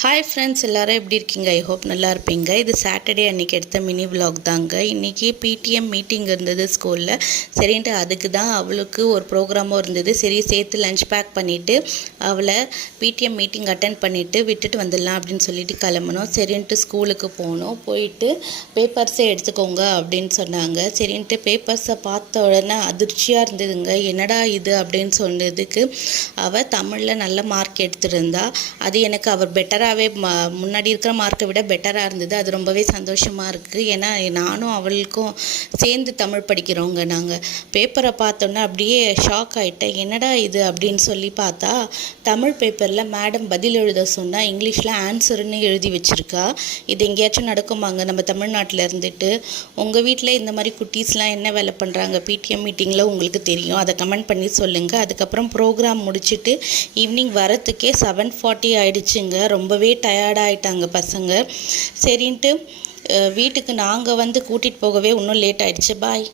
Hi friends, எல்லோரும் எப்படி இருக்கீங்க? ஐ ஹோப் நல்லா இருப்பீங்க. இது சாட்டர்டே அன்றைக்கி எடுத்த மினி விலாக் தாங்க. இன்றைக்கி பிடிஎம் மீட்டிங் இருந்தது ஸ்கூலில். சரின்ட்டு அதுக்கு தான் அவளுக்கு ஒரு ப்ரோக்ராமும் இருந்தது. சரி, சேர்த்து லஞ்ச் பேக் பண்ணிவிட்டு அவளை பிடிஎம் மீட்டிங் அட்டென்ட் பண்ணிவிட்டு விட்டுட்டு வந்துடலாம் அப்படின்னு சொல்லிட்டு கிளம்பணும். சரின்ட்டு ஸ்கூலுக்கு போனோம். போயிட்டு பேப்பர்ஸை எடுத்துக்கோங்க அப்படின்னு சொன்னாங்க. சரின்ட்டு பேப்பர்ஸை பார்த்த உடனே அதிர்ச்சியாக இருந்ததுங்க. என்னடா இது அப்படின்னு சொன்னதுக்கு அவள் தமிழில் நல்ல மார்க் எடுத்துருந்தா. அது எனக்கு அவர் பெட்டராகவே முன்னாடி இருக்கிற மார்க்கை விட பெட்டராக இருந்தது. அது ரொம்பவே சந்தோஷமாக இருக்குது. ஏன்னா நானும் அவளுக்கும் சேர்ந்து தமிழ் படிக்கிறோங்க. நாங்கள் பேப்பரை பார்த்தோன்னா அப்படியே ஷாக் ஆகிட்டேன். என்னடா இது அப்படின்னு சொல்லி பார்த்தா தமிழ் பேப்பரில் மேடம் பதில் எழுத சொன்னால் இங்கிலீஷில் ஆன்சர்னு எழுதி வச்சுருக்கா. இது எங்கேயாச்சும் நடக்குமாங்க நம்ம தமிழ்நாட்டில் இருந்துட்டு? உங்கள் வீட்டில் இந்த மாதிரி குட்டீஸ்லாம் என்ன வேலை பண்ணுறாங்க பிடிஎம் மீட்டிங்கில் உங்களுக்கு தெரியும்? அதை கமெண்ட் பண்ணி சொல்லுங்கள். அதுக்கப்புறம் ப்ரோக்ராம் முடிச்சுட்டு ஈவினிங் வரத்துக்கே 7:40 ஆகிடுச்சுங்க. ரொம்பவே டயர்டாகிட்டாங்க பசங்க. சரின்ட்டு வீட்டுக்கு நாங்கள் வந்து கூட்டிகிட்டு போகவே இன்னும் லேட் ஆகிடுச்சு. பாய்.